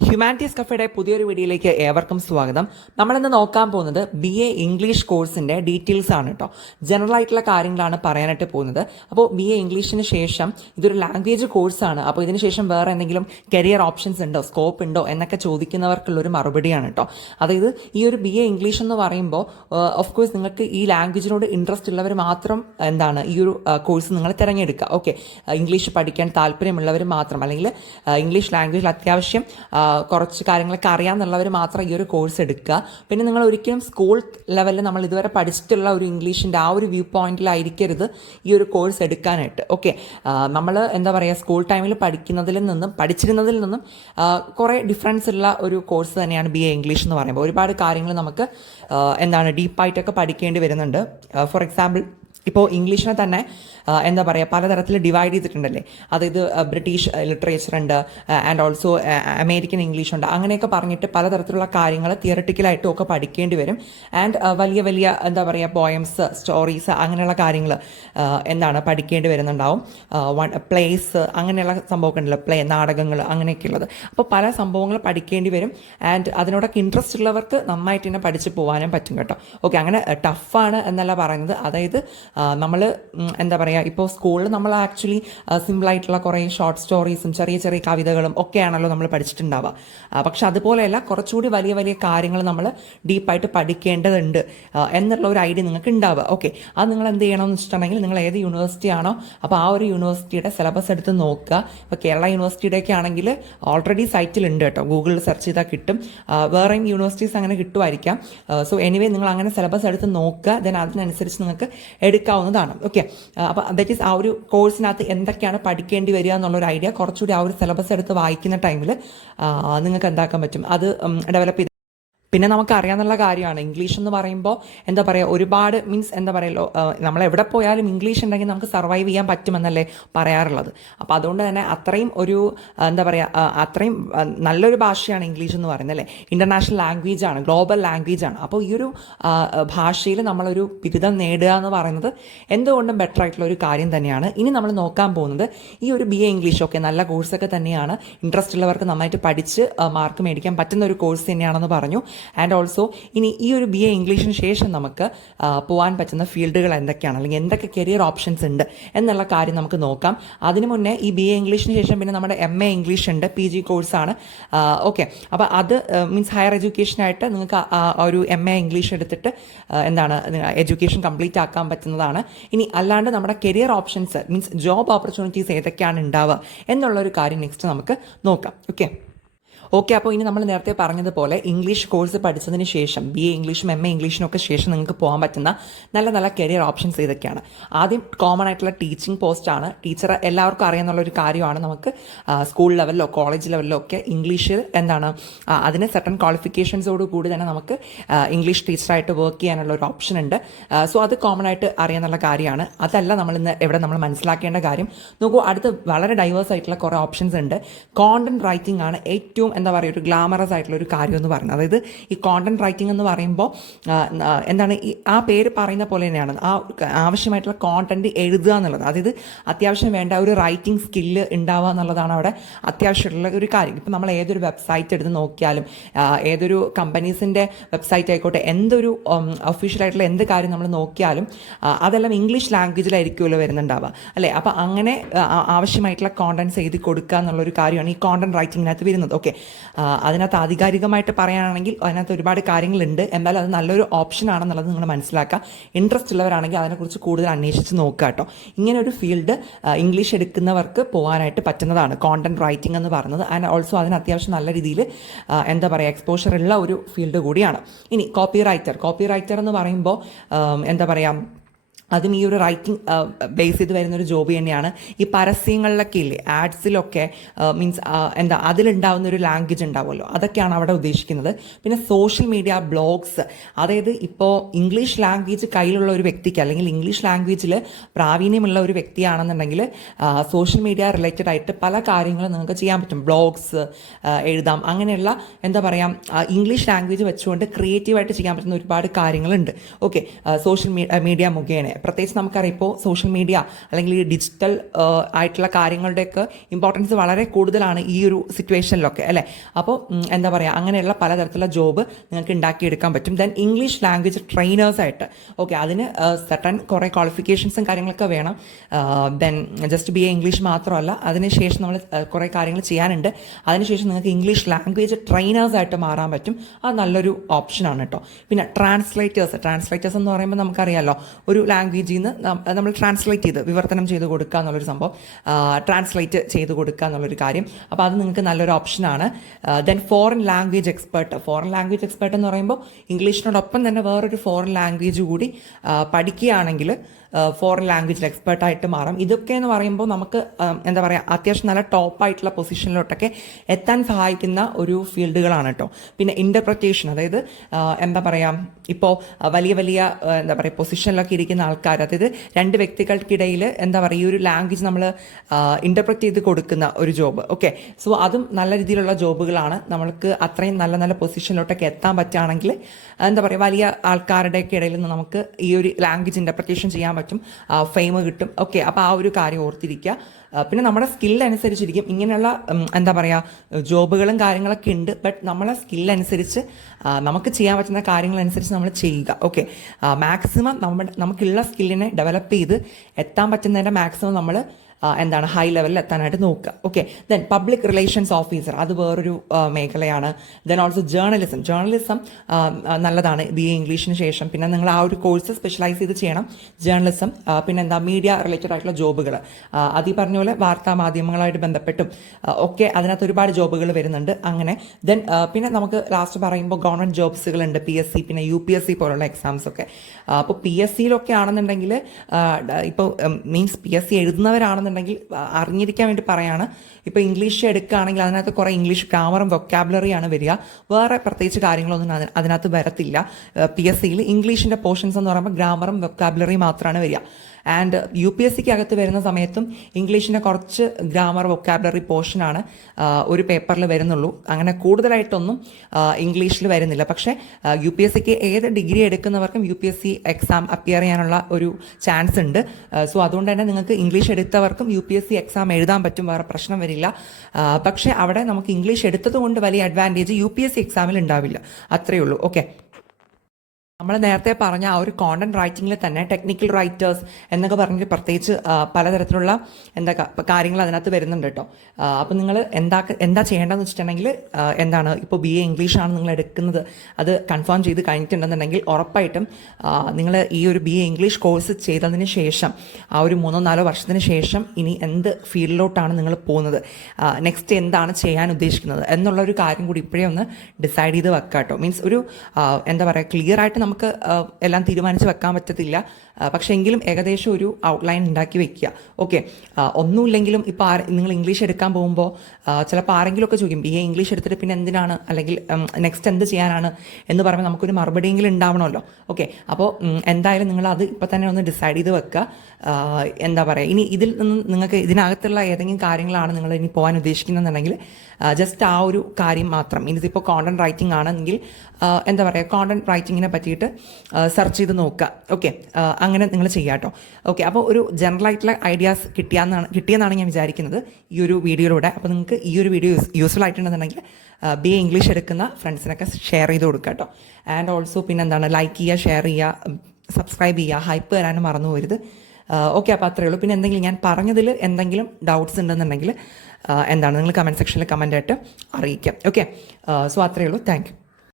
Humanities കഫേയുടെ പുതിയൊരു വീഡിയോയിലേക്ക് ഏവർക്കും സ്വാഗതം. നമ്മളിന്ന് നോക്കാൻ പോകുന്നത് BA ഇംഗ്ലീഷ് കോഴ്സിൻ്റെ ഡീറ്റെയിൽസ് ആണ് കേട്ടോ. ജനറൽ ആയിട്ടുള്ള കാര്യങ്ങളാണ് പറയാനായിട്ട് പോകുന്നത്. അപ്പോൾ BA ഇംഗ്ലീഷിന് ശേഷം ഇതൊരു ലാംഗ്വേജ് കോഴ്സാണ്. അപ്പോൾ ഇതിന് ശേഷം വേറെ എന്തെങ്കിലും കരിയർ ഓപ്ഷൻസ് ഉണ്ടോ, സ്കോപ്പ് ഉണ്ടോ എന്നൊക്കെ ചോദിക്കുന്നവർക്കുള്ളൊരു മറുപടിയാണ് കേട്ടോ. അതായത് ഈ ഒരു BA ഇംഗ്ലീഷ് എന്ന് പറയുമ്പോൾ ഓഫ് കോഴ്സ് നിങ്ങൾക്ക് ഈ ലാംഗ്വേജിനോട് ഇൻട്രസ്റ്റ് ഉള്ളവർ മാത്രം ഈ ഒരു കോഴ്സ് നിങ്ങൾ തിരഞ്ഞെടുക്കുക. ഓക്കെ, ഇംഗ്ലീഷ് പഠിക്കാൻ താല്പര്യമുള്ളവർ മാത്രം, അല്ലെങ്കിൽ ഇംഗ്ലീഷ് ലാംഗ്വേജിൽ അത്യാവശ്യം കുറച്ച് കാര്യങ്ങളൊക്കെ അറിയാമെന്നുള്ളവർ മാത്രം ഈ ഒരു കോഴ്സ് എടുക്കുക. പിന്നെ നിങ്ങൾ ഒരിക്കലും സ്കൂൾ ലെവലിൽ നമ്മൾ ഇതുവരെ പഠിച്ചിട്ടുള്ള ഒരു ഇംഗ്ലീഷിൻ്റെ ആ ഒരു വ്യൂ പോയിന്റിലായിരിക്കരുത് ഈ ഒരു കോഴ്സ് എടുക്കാനായിട്ട്. ഓക്കെ, നമ്മൾ സ്കൂൾ ടൈമിൽ പഠിച്ചിരുന്നതിൽ നിന്നും കുറേ ഡിഫറൻസ് ഉള്ള ഒരു കോഴ്സ് തന്നെയാണ് BA ഇംഗ്ലീഷ് എന്ന് പറയുമ്പോൾ. ഒരുപാട് കാര്യങ്ങൾ നമുക്ക് ഡീപ്പായിട്ടൊക്കെ പഠിക്കേണ്ടി വരുന്നുണ്ട്. ഫോർ എക്സാമ്പിൾ, ഇപ്പോൾ ഇംഗ്ലീഷിനെ തന്നെ പലതരത്തിൽ ഡിവൈഡ് ചെയ്തിട്ടുണ്ടല്ലേ. അതായത് ബ്രിട്ടീഷ് ലിറ്ററേച്ചർ ഉണ്ട്, ആൻഡ് ഓൾസോ അമേരിക്കൻ ഇംഗ്ലീഷ് ഉണ്ട്. അങ്ങനെയൊക്കെ പറഞ്ഞിട്ട് പലതരത്തിലുള്ള കാര്യങ്ങൾ തിയറട്ടിക്കലായിട്ടും ഒക്കെ പഠിക്കേണ്ടി വരും. ആൻഡ് വലിയ വലിയ പോയംസ്, സ്റ്റോറീസ്, അങ്ങനെയുള്ള കാര്യങ്ങൾ പഠിക്കേണ്ടി വരുന്നുണ്ടാവും. പ്ലേസ്, അങ്ങനെയുള്ള സംഭവമൊക്കെ ഉണ്ടല്ലോ, നാടകങ്ങൾ, അങ്ങനെയൊക്കെയുള്ളത്. അപ്പോൾ പല സംഭവങ്ങൾ പഠിക്കേണ്ടി വരും. ആൻഡ് അതിനോടൊക്കെ ഇൻട്രസ്റ്റ് ഉള്ളവർക്ക് നന്നായിട്ട് തന്നെ പഠിച്ച് പോകാനും പറ്റും കേട്ടോ. ഓക്കെ, അങ്ങനെ ടഫാണ് എന്നല്ല പറയുന്നത്. അതായത് നമ്മൾ ഇപ്പോൾ സ്കൂളിൽ നമ്മൾ ആക്ച്വലി സിമ്പിളായിട്ടുള്ള കുറേ ഷോർട്ട് സ്റ്റോറീസും ചെറിയ ചെറിയ കവിതകളും ഒക്കെയാണല്ലോ നമ്മൾ പഠിച്ചിട്ടുണ്ടാവുക. പക്ഷെ അതുപോലെയല്ല, കുറച്ചുകൂടി വലിയ വലിയ കാര്യങ്ങൾ നമ്മൾ ഡീപ്പായിട്ട് പഠിക്കേണ്ടതുണ്ട് എന്നുള്ള ഒരു ഐഡിയ നിങ്ങൾക്ക് ഉണ്ടാവുക. ഓക്കെ, അത് നിങ്ങൾ എന്ത് ചെയ്യണമെന്ന് വെച്ചിട്ടുണ്ടെങ്കിൽ, നിങ്ങൾ ഏത് യൂണിവേഴ്സിറ്റി ആണോ അപ്പോൾ ആ ഒരു യൂണിവേഴ്സിറ്റിയുടെ സിലബസ് എടുത്ത് നോക്കുക. ഇപ്പോൾ കേരള യൂണിവേഴ്സിറ്റിയുടെയൊക്കെ ആണെങ്കിൽ ഓൾറെഡി സൈറ്റിലുണ്ട് കേട്ടോ, ഗൂഗിളിൽ സെർച്ച് ചെയ്താൽ കിട്ടും. വേറെയും യൂണിവേഴ്സിറ്റീസ് അങ്ങനെ കിട്ടുമായിരിക്കാം. സോ എനിവേ, നിങ്ങൾ അങ്ങനെ സിലബസ് എടുത്ത് നോക്കുക. ദെൻ അതിനനുസരിച്ച് നിങ്ങൾക്ക് എടുക്കാവുന്നതാണ്. ഓക്കെ, അപ്പോൾ ദാറ്റ് ഈസ് ആ ഒരു കോഴ്സിനകത്ത് എന്തൊക്കെയാണ് പഠിക്കേണ്ടി വരിക എന്നുള്ളൊരു ഐഡിയ കുറച്ചുകൂടി ആ ഒരു സിലബസ് എടുത്ത് വായിക്കുന്ന ടൈമിൽ നിങ്ങൾക്ക് എന്താക്കാൻ പറ്റും, അത് ഡെവലപ്പ് ചെയ്ത്. പിന്നെ നമുക്ക് അറിയാവുന്ന കാര്യമാണ്, ഇംഗ്ലീഷ് എന്ന് പറയുമ്പോൾ ഒരുപാട് നമ്മൾ എവിടെ പോയാലും ഇംഗ്ലീഷ് ഉണ്ടെങ്കിൽ നമുക്ക് സർവൈവ് ചെയ്യാൻ പറ്റുമെന്നല്ലേ പറയാറുള്ളത്. അപ്പോൾ അതുകൊണ്ട് തന്നെ അത്രയും ഒരു അത്രയും നല്ലൊരു ഭാഷയാണ് ഇംഗ്ലീഷ് എന്ന് പറയുന്നത് അല്ലേ. ഇൻ്റർനാഷണൽ ലാംഗ്വേജ് ആണ്, ഗ്ലോബൽ ലാംഗ്വേജ് ആണ്. അപ്പോൾ ഈ ഒരു ഭാഷയിൽ നമ്മളൊരു ബിരുദം നേടുക എന്ന് പറയുന്നത് എന്തുകൊണ്ടും ബെറ്റർ ആയിട്ടുള്ള ഒരു കാര്യം തന്നെയാണ്. ഇനി നമ്മൾ നോക്കാൻ പോകുന്നത് ഈ ഒരു BA ഇംഗ്ലീഷ്. ഒക്കെ നല്ല കോഴ്സൊക്കെ തന്നെയാണ്, ഇൻട്രസ്റ്റ് ഉള്ളവർക്ക് നന്നായിട്ട് പഠിച്ച് മാർക്ക് മേടിക്കാൻ പറ്റുന്ന ഒരു കോഴ്സ് തന്നെയാണെന്ന് പറഞ്ഞു. ആൻഡ് ഓൾസോ ഇനി ഈ ഒരു BA ഇംഗ്ലീഷിന് ശേഷം നമുക്ക് പോകാൻ പറ്റുന്ന ഫീൽഡുകൾ എന്തൊക്കെയാണ്, അല്ലെങ്കിൽ എന്തൊക്കെ കരിയർ ഓപ്ഷൻസ് ഉണ്ട് എന്നുള്ള കാര്യം നമുക്ക് നോക്കാം. അതിനു മുന്നേ ഈ BA ഇംഗ്ലീഷിന് ശേഷം പിന്നെ നമ്മുടെ MA ഇംഗ്ലീഷ് ഉണ്ട്, PG കോഴ്സാണ്. ഓക്കെ, അപ്പോൾ അത് ഹയർ എഡ്യൂക്കേഷനായിട്ട് നിങ്ങൾക്ക് ഒരു MA ഇംഗ്ലീഷ് എടുത്തിട്ട് എഡ്യൂക്കേഷൻ കംപ്ലീറ്റ് ആക്കാൻ പറ്റുന്നതാണ്. ഇനി അല്ലാണ്ട് നമ്മുടെ കരിയർ ഓപ്ഷൻസ് ജോബ് ഓപ്പർച്യൂണിറ്റീസ് ഏതൊക്കെയാണ് ഉണ്ടാവുക എന്നുള്ളൊരു കാര്യം നെക്സ്റ്റ് നമുക്ക് നോക്കാം. ഓക്കെ, അപ്പോൾ ഇനി നമ്മൾ നേരത്തെ പറഞ്ഞതുപോലെ ഇംഗ്ലീഷ് കോഴ്സ് പഠിച്ചതിന് ശേഷം BA ഇംഗ്ലീഷും MA ഇംഗ്ലീഷിനൊക്കെ ശേഷം നിങ്ങൾക്ക് പോകാൻ പറ്റുന്ന നല്ല നല്ല കരിയർ ഓപ്ഷൻസ് ഇതൊക്കെയാണ്. ആദ്യം കോമൺ ആയിട്ടുള്ള ടീച്ചിങ് പോസ്റ്റാണ്. ടീച്ചർ എല്ലാവർക്കും അറിയാമെന്നുള്ളൊരു കാര്യമാണ്. നമുക്ക് സ്കൂൾ ലെവലിലോ കോളേജ് ലെവലിലോ ഒക്കെ ഇംഗ്ലീഷിൽ അതിന് സർട്ടൺ ക്വാളിഫിക്കേഷൻസോട് കൂടി തന്നെ നമുക്ക് ഇംഗ്ലീഷ് ടീച്ചറായിട്ട് വർക്ക് ചെയ്യാനുള്ള ഒരു ഓപ്ഷൻ ഉണ്ട്. സോ അത് കോമൺ ആയിട്ട് അറിയാമെന്നുള്ള കാര്യമാണ്. അതല്ല നമ്മൾ മനസ്സിലാക്കേണ്ട കാര്യം. നോക്കൂ, അടുത്ത് വളരെ ഡൈവേഴ്സ് ആയിട്ടുള്ള കുറേ ഓപ്ഷൻസ് ഉണ്ട്. കോണ്ടന്റ് റൈറ്റിംഗ് ആണ് ഏറ്റവും ഒരു ഗ്ലാമറസ് ആയിട്ടുള്ള ഒരു കാര്യം എന്ന് പറയുന്നത്. അതായത് ഈ കോണ്ടന്റ് റൈറ്റിംഗ് എന്ന് പറയുമ്പോൾ ആ പേര് പറയുന്ന പോലെ തന്നെയാണ് ആവശ്യമായിട്ടുള്ള കോണ്ടന്റ് എഴുതുക എന്നുള്ളത്. അതായത് അത്യാവശ്യം വേണ്ട ഒരു റൈറ്റിംഗ് സ്കില്ല് ഉണ്ടാവുക എന്നുള്ളതാണ് അവിടെ അത്യാവശ്യമുള്ള ഒരു കാര്യം. ഇപ്പം നമ്മൾ ഏതൊരു വെബ്സൈറ്റ് എടുത്ത് നോക്കിയാലും, ഏതൊരു കമ്പനീസിൻ്റെ വെബ്സൈറ്റ് ആയിക്കോട്ടെ, എന്തൊരു ഒഫീഷ്യലായിട്ടുള്ള എന്ത് കാര്യം നമ്മൾ നോക്കിയാലും അതെല്ലാം ഇംഗ്ലീഷ് ലാംഗ്വേജിലായിരിക്കുമല്ലോ വരുന്നുണ്ടാവുക അല്ലേ. അപ്പോൾ അങ്ങനെ ആവശ്യമായിട്ടുള്ള കോണ്ടന്റ്സ് എഴുതി കൊടുക്കുക എന്നുള്ളൊരു കാര്യമാണ് ഈ കോണ്ടന്റ് റൈറ്റിങ്ങിനകത്ത് വരുന്നത്. ഓക്കെ, അതിനകത്ത് ആധികാരികമായിട്ട് പറയാനാണെങ്കിൽ അതിനകത്ത് ഒരുപാട് കാര്യങ്ങളുണ്ട്. എന്നാലും അത് നല്ലൊരു ഓപ്ഷൻ ആണെന്നുള്ളത് നിങ്ങൾ മനസ്സിലാക്കുക. ഇൻട്രസ്റ്റ് ഉള്ളവരാണെങ്കിൽ അതിനെക്കുറിച്ച് കൂടുതൽ അന്വേഷിച്ച് നോക്കുക കേട്ടോ. ഇങ്ങനെ ഒരു ഫീൽഡ് ഇംഗ്ലീഷ് എടുക്കുന്നവർക്ക് പോകാനായിട്ട് പറ്റുന്നതാണ് കോണ്ടന്റ് റൈറ്റിംഗ് എന്ന് പറയുന്നത്. ആൻഡ് ഓൾസോ അതിന് അത്യാവശ്യം നല്ല രീതിയിൽ എക്സ്പോഷർ ഉള്ള ഒരു ഫീൽഡ് കൂടിയാണ്. ഇനി കോപ്പി റൈറ്റർ എന്ന് പറയുമ്പോൾ അതും ഈ ഒരു റൈറ്റിംഗ് ബേസ് ചെയ്ത് വരുന്നൊരു ജോബ് തന്നെയാണ്. ഈ പരസ്യങ്ങളിലൊക്കെ ഇല്ലേ, ആഡ്സിലൊക്കെ അതിലുണ്ടാവുന്ന ഒരു ലാംഗ്വേജ് ഉണ്ടാവുമല്ലോ, അതൊക്കെയാണ് അവിടെ ഉദ്ദേശിക്കുന്നത്. പിന്നെ സോഷ്യൽ മീഡിയ, ബ്ലോഗ്സ്, അതായത് ഇപ്പോൾ ഇംഗ്ലീഷ് ലാംഗ്വേജ് കയ്യിലുള്ള ഒരു വ്യക്തിക്ക്, അല്ലെങ്കിൽ ഇംഗ്ലീഷ് ലാംഗ്വേജിൽ പ്രാവീണ്യമുള്ള ഒരു വ്യക്തിയാണെന്നുണ്ടെങ്കിൽ സോഷ്യൽ മീഡിയ റിലേറ്റഡ് ആയിട്ട് പല കാര്യങ്ങളും നിങ്ങൾക്ക് ചെയ്യാൻ പറ്റും. ബ്ലോഗ്സ് എഴുതാം, അങ്ങനെയുള്ള ഇംഗ്ലീഷ് ലാംഗ്വേജ് വെച്ചുകൊണ്ട് ക്രിയേറ്റീവായിട്ട് ചെയ്യാൻ പറ്റുന്ന ഒരുപാട് കാര്യങ്ങളുണ്ട്. ഓക്കെ, സോഷ്യൽ മീഡിയ മുഖേന പ്രത്യേകിച്ച് നമുക്കറിയാം ഇപ്പോൾ സോഷ്യൽ മീഡിയ അല്ലെങ്കിൽ ഈ ഡിജിറ്റൽ ആയിട്ടുള്ള കാര്യങ്ങളുടെയൊക്കെ ഇമ്പോർട്ടൻസ് വളരെ കൂടുതലാണ് ഈ ഒരു സിറ്റുവേഷനിലൊക്കെ അല്ലേ. അപ്പോൾ എന്താ പറയുക, അങ്ങനെയുള്ള പലതരത്തിലുള്ള ജോബ് നിങ്ങൾക്ക് ഉണ്ടാക്കിയെടുക്കാൻ പറ്റും. ദെൻ ഇംഗ്ലീഷ് ലാംഗ്വേജ് ട്രെയിനേഴ്സായിട്ട് ഓക്കെ, അതിന് സർട്ടൺ കുറേ ക്വാളിഫിക്കേഷൻസും കാര്യങ്ങളൊക്കെ വേണം. ദെൻ ജസ്റ്റ് BA ഇംഗ്ലീഷ് മാത്രമല്ല, അതിനുശേഷം നമ്മൾ കുറേ കാര്യങ്ങൾ ചെയ്യാനുണ്ട്. അതിനുശേഷം നിങ്ങൾക്ക് ഇംഗ്ലീഷ് ലാംഗ്വേജ് ട്രെയിനേഴ്സായിട്ട് മാറാൻ പറ്റും. അത് നല്ലൊരു ഓപ്ഷനാണ് കേട്ടോ. പിന്നെ ട്രാൻസ്ലേറ്റേഴ്സ് എന്ന് പറയുമ്പോൾ നമുക്കറിയാമല്ലോ, ഒരു ലാംഗ്വേജിൽ നിന്ന് നമ്മൾ ട്രാൻസ്ലേറ്റ് ചെയ്ത് വിവർത്തനം ചെയ്ത് കൊടുക്കുക എന്നുള്ളൊരു സംഭവം, ട്രാൻസ്ലേറ്റ് ചെയ്ത് കൊടുക്കുക എന്നുള്ളൊരു കാര്യം. അപ്പോൾ അത് നിങ്ങൾക്ക് നല്ലൊരു ഓപ്ഷനാണ്. ദെൻ ഫോറിൻ ലാംഗ്വേജ് എക്സ്പേർട്ട് എന്ന് പറയുമ്പോൾ ഇംഗ്ലീഷിനോടൊപ്പം തന്നെ വേറൊരു ഫോറിൻ ലാംഗ്വേജ് കൂടി പഠിക്കുകയാണെങ്കിൽ ഫോറിൻ ലാംഗ്വേജിൽ എക്സ്പേർട്ടായിട്ട് മാറാം. ഇതൊക്കെ എന്ന് പറയുമ്പോൾ നമുക്ക് എന്താ പറയുക, അത്യാവശ്യം നല്ല ടോപ്പായിട്ടുള്ള പൊസിഷനിലോട്ടൊക്കെ എത്താൻ സഹായിക്കുന്ന ഒരു ഫീൽഡുകളാണ് കേട്ടോ. പിന്നെ ഇൻ്റർപ്രറ്റേഷൻ, അതായത് എന്താ പറയുക, ഇപ്പോൾ വലിയ എന്താ പറയുക പൊസിഷനിലൊക്കെ ഇരിക്കുന്ന ആൾക്കാർ, അതായത് രണ്ട് വ്യക്തികൾക്കിടയിൽ എന്താ പറയുക ഈ ഒരു ലാംഗ്വേജ് നമ്മൾ ഇൻ്റർപ്രറ്റ് ചെയ്ത് കൊടുക്കുന്ന ഒരു ജോബ്. ഓക്കെ, സോ അതും നല്ല രീതിയിലുള്ള ജോബുകളാണ്. നമ്മൾക്ക് അത്രയും നല്ല പൊസിഷനിലോട്ടൊക്കെ എത്താൻ പറ്റുകയാണെങ്കിൽ എന്താ പറയുക വലിയ ആൾക്കാരുടെയൊക്കെ ഇടയിൽ നിന്ന് നമുക്ക് ഈ ഒരു ലാംഗ്വേജ് ഇൻ്റർപ്രറ്റേഷൻ ചെയ്യാൻ പറ്റും, ഫെയിം കിട്ടും. ഓക്കെ, അപ്പോൾ ആ ഒരു കാര്യം ഓർത്തിരിക്കുക. പിന്നെ നമ്മുടെ സ്കില്ലനുസരിച്ചിരിക്കും ഇങ്ങനെയുള്ള എന്താ പറയുക ജോബുകളും കാര്യങ്ങളൊക്കെ ഉണ്ട്. ബട്ട് നമ്മളെ സ്കില്ലനുസരിച്ച് നമുക്ക് ചെയ്യാൻ പറ്റുന്ന കാര്യങ്ങളനുസരിച്ച് നമ്മൾ ചെയ്യുക. ഓക്കെ, മാക്സിമം നമുക്കുള്ള സ്കില്ലിനെ ഡെവലപ്പ് ചെയ്ത് എത്താൻ പറ്റുന്നതിൻ്റെ മാക്സിമം നമ്മൾ എന്താണ് ഹൈ ലെവലിൽ എത്താനായിട്ട് നോക്കുക. Okay, then public relations officer, അത് വേറൊരു മേഖലയാണ്. ദെൻ ഓൾസോ ജേർണലിസം നല്ലതാണ് BA ഇംഗ്ലീഷിന് ശേഷം. പിന്നെ നിങ്ങൾ ആ ഒരു കോഴ്സ് സ്പെഷ്യലൈസ് ചെയ്ത് ചെയ്യണം, ജേർണലിസം. പിന്നെ എന്താ മീഡിയ റിലേറ്റഡ് ആയിട്ടുള്ള ജോബുകൾ, അത് ഈ പറഞ്ഞ പോലെ വാർത്താ മാധ്യമങ്ങളായിട്ട് ബന്ധപ്പെട്ടും ഒക്കെ അതിനകത്ത് ഒരുപാട് ജോബുകൾ വരുന്നുണ്ട്. അങ്ങനെ ദെൻ പിന്നെ നമുക്ക് ലാസ്റ്റ് പറയുമ്പോൾ ഗവൺമെൻറ് ജോബ്സുകളുണ്ട്, PSC, പിന്നെ UPSC പോലുള്ള എക്സാംസ് ഒക്കെ. അപ്പോൾ PSCയിലൊക്കെ ആണെന്നുണ്ടെങ്കിൽ ഇപ്പോൾ മീൻസ് PSC എഴുതുന്നവരാണെന്നുണ്ടെങ്കിൽ അറിഞ്ഞിരിക്കാൻ വേണ്ടി പറയാണ്. ഇപ്പോൾ ഇംഗ്ലീഷ് എടുക്കുകയാണെങ്കിൽ അതിനകത്ത് കുറേ ഇംഗ്ലീഷ് ഗ്രാമറും വൊക്കാബുലറിയാണ് വരിക, വേറെ പ്രത്യേകിച്ച് കാര്യങ്ങളൊന്നും അതിനകത്ത് വരത്തില്ല. PSCയിൽ ഇംഗ്ലീഷിൻ്റെ പോർഷൻസ് എന്ന് പറയുമ്പോൾ ഗ്രാമറും വൊക്കാബുലറി മാത്രമാണ് വരിക. ആൻഡ് UPSCക്ക് അകത്ത് വരുന്ന സമയത്തും ഇംഗ്ലീഷിൻ്റെ കുറച്ച് ഗ്രാമർ വൊക്കാബുലറി പോർഷനാണ് ഒരു പേപ്പറിൽ വരുന്നുള്ളൂ. അങ്ങനെ കൂടുതലായിട്ടൊന്നും ഇംഗ്ലീഷിൽ വരുന്നില്ല. പക്ഷേ UPSCക്ക് ഏത് ഡിഗ്രി എടുക്കുന്നവർക്കും UPSC എക്സാം അപ്പിയർ ചെയ്യാനുള്ള ഒരു ചാൻസ് ഉണ്ട്. സോ അതുകൊണ്ട് തന്നെ നിങ്ങൾക്ക് ഇംഗ്ലീഷ് എടുത്തവർക്കും UPSC എക്സാം എഴുതാൻ പറ്റും, വേറെ പ്രശ്നം വരില്ല. പക്ഷേ അവിടെ നമുക്ക് ഇംഗ്ലീഷ് എടുത്തത് കൊണ്ട് വലിയ അഡ്വാൻറ്റേജ് UPSC എക്സാമിൽ ഉണ്ടാവില്ല, അത്രയേ ഉള്ളൂ. ഓക്കെ, നമ്മൾ നേരത്തെ പറഞ്ഞ ആ ഒരു കോണ്ടന്റ് റൈറ്റിങ്ങിൽ തന്നെ ടെക്നിക്കൽ റൈറ്റേഴ്സ് എന്നൊക്കെ പറഞ്ഞിട്ട് പ്രത്യേകിച്ച് പലതരത്തിലുള്ള കാര്യങ്ങൾ അതിനകത്ത് വരുന്നുണ്ട് കേട്ടോ. അപ്പോൾ നിങ്ങൾ എന്താ ചെയ്യേണ്ടതെന്ന് വെച്ചിട്ടുണ്ടെങ്കിൽ എന്താണ് ഇപ്പോൾ BA ഇംഗ്ലീഷാണ് നിങ്ങൾ എടുക്കുന്നത്, അത് കൺഫേം ചെയ്ത് കഴിഞ്ഞിട്ടുണ്ടെന്നുണ്ടെങ്കിൽ ഉറപ്പായിട്ടും നിങ്ങൾ ഈ ഒരു BA ഇംഗ്ലീഷ് കോഴ്സ് ചെയ്തതിന് ശേഷം ആ ഒരു 3-4 വർഷത്തിന് ശേഷം ഇനി എന്ത് ഫീൽഡിലോട്ടാണ് നിങ്ങൾ പോകുന്നത്, നെക്സ്റ്റ് എന്താണ് ചെയ്യാൻ ഉദ്ദേശിക്കുന്നത് എന്നുള്ളൊരു കാര്യം കൂടി ഇപ്പോഴേ ഒന്ന് ഡിസൈഡ് ചെയ്ത് വെക്കാം കേട്ടോ. മീൻസ് ഒരു എന്താ പറയുക ക്ലിയർ ആയിട്ട് നമുക്ക് എല്ലാം തീരുമാനിച്ച് വെക്കാൻ പറ്റത്തില്ല, പക്ഷേ എങ്കിലും ഏകദേശം ഒരു ഔട്ട്ലൈൻ ഉണ്ടാക്കി വെക്കുക. ഓക്കെ, ഒന്നുമില്ലെങ്കിലും ഇപ്പോൾ നിങ്ങൾ ഇംഗ്ലീഷ് എടുക്കാൻ പോകുമ്പോൾ ചിലപ്പോൾ ആരെങ്കിലുമൊക്കെ ചോദിക്കും BA ഇംഗ്ലീഷ് എടുത്തിട്ട് പിന്നെ എന്തിനാണ്, അല്ലെങ്കിൽ നെക്സ്റ്റ് എന്ത് ചെയ്യാനാണ് എന്ന് പറയുമ്പോൾ നമുക്കൊരു മറുപടിയെങ്കിലും ഉണ്ടാവണമല്ലോ. ഓക്കെ, അപ്പോൾ എന്തായാലും നിങ്ങൾ അത് ഇപ്പം തന്നെ ഒന്ന് ഡിസൈഡ് ചെയ്ത് വെക്കുക. എന്താ പറയുക, ഇനി ഇതിൽ നിന്ന് നിങ്ങൾക്ക് ഇതിനകത്തുള്ള ഏതെങ്കിലും കാര്യങ്ങളാണ് നിങ്ങൾ ഇനി പോകാൻ ഉദ്ദേശിക്കുന്നതെന്നുണ്ടെങ്കിൽ ജസ്റ്റ് ആ ഒരു കാര്യം മാത്രം, ഇതിപ്പോൾ കോണ്ടന്റ് റൈറ്റിംഗ് ആണെങ്കിൽ എന്താ പറയുക കോണ്ടന്റ് റൈറ്റിങ്ങിനെ പറ്റിയിട്ട് സെർച്ച് ചെയ്ത് നോക്കുക. ഓക്കെ, അങ്ങനെ നിങ്ങൾ ചെയ്യാം കേട്ടോ. ഓക്കെ, അപ്പോൾ ഒരു ജനറലായിട്ടുള്ള ഐഡിയാസ് കിട്ടിയെന്നാണ് ഞാൻ വിചാരിക്കുന്നത് ഈ ഒരു വീഡിയോയിലൂടെ. അപ്പോൾ നിങ്ങൾക്ക് ഈ ഒരു വീഡിയോ യൂസ്ഫുൾ ആയിട്ടുണ്ടെന്നുണ്ടെങ്കിൽ BA ഇംഗ്ലീഷ് എടുക്കുന്ന ഫ്രണ്ട്സിനൊക്കെ ഷെയർ ചെയ്ത് കൊടുക്കുക കേട്ടോ. ആൻഡ് ഓൾസോ പിന്നെ എന്താണ് ലൈക്ക് ചെയ്യുക, ഷെയർ ചെയ്യുക, സബ്സ്ക്രൈബ് ചെയ്യുക, ഹൈപ്പ് തരാനും മറന്നു പോകരുത്. ഓക്കെ, അപ്പോൾ അത്രയേ ഉള്ളൂ. പിന്നെ എന്തെങ്കിലും ഞാൻ പറഞ്ഞതിൽ എന്തെങ്കിലും ഡൗട്ട്സ് ഉണ്ടെന്നുണ്ടെങ്കിൽ എന്താണ് നിങ്ങൾ കമൻറ്റ് സെക്ഷനിൽ കമൻ്റായിട്ട് അറിയിക്കാം. ഓക്കെ, സോ അത്രയേ ഉള്ളൂ. Thank you.